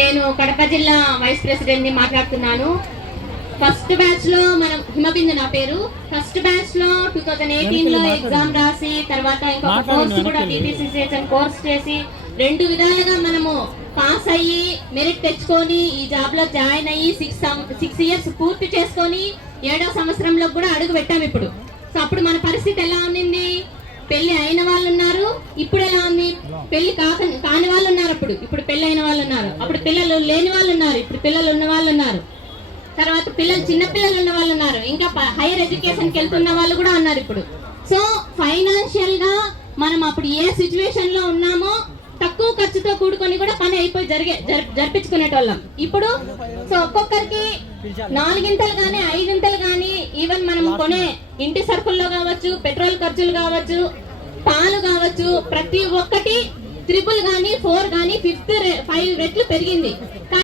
నేను కడప జిల్లా వైస్ ప్రెసిడెంట్ని మాట్లాడుతున్నాను. ఫస్ట్ బ్యాచ్లో మనం హిమబిందు నా పేరు. ఫస్ట్ బ్యాచ్లో టూ థౌజండ్ ఎయిటీన్లో ఎగ్జామ్ రాసి తర్వాత ఇంకొక కోర్స్ కూడా టీపీసీసీహెచ్ఎన్ కోర్స్ చేసి రెండు విధాలుగా మనము పాస్ అయ్యి మెరిట్ తెచ్చుకొని ఈ జాబ్లో జాయిన్ అయ్యి సిక్స్ సిక్స్ ఇయర్స్ పూర్తి చేసుకొని ఏడో సంవత్సరంలో కూడా అడుగు పెట్టాం ఇప్పుడు. సో అప్పుడు మన పరిస్థితి ఎలా ఉన్నింది పెళ్ళి అయిన వాళ్ళు ఉన్నారు. ఇప్పుడు ఎలా ఉంది? పెళ్ళి కాక కాని ఇప్పుడు పెళ్ళైన వాళ్ళు ఉన్నారు అప్పుడు పిల్లలు లేని వాళ్ళు ఉన్నారు ఇప్పుడు పిల్లలు ఉన్న వాళ్ళు ఉన్నారు తర్వాత పిల్లలు చిన్న పిల్లలు ఉన్న వాళ్ళు ఉన్నారు ఇంకా హైయర్ ఎడ్యుకేషన్కి వెళ్తున్న వాళ్ళు కూడా ఉన్నారు ఇప్పుడు. సో ఫైనాన్షియల్గా మనం అప్పుడు ఏ సిచ్యువేషన్లో ఉన్నామో తక్కువ ఖర్చుతో కూడుకొని కూడా పని అయిపోయి జరిగే జరిపించుకునే జరిపించుకునేటోళ్ళం. ఇప్పుడు సో ఒక్కొక్కరికి నాలుగింతలు కానీ ఐదింతలు కానీ ఈవెన్ మనం కొనే ఇంటి సరుకుల్లో కావచ్చు పెట్రోల్ ఖర్చులు కావచ్చు పాలు కావచ్చు ప్రతి ఒక్కటి త్రిపుల్ కానీ ఫోర్ కానీ ఫిఫ్త్ ఫైవ్ రెట్లు పెరిగింది.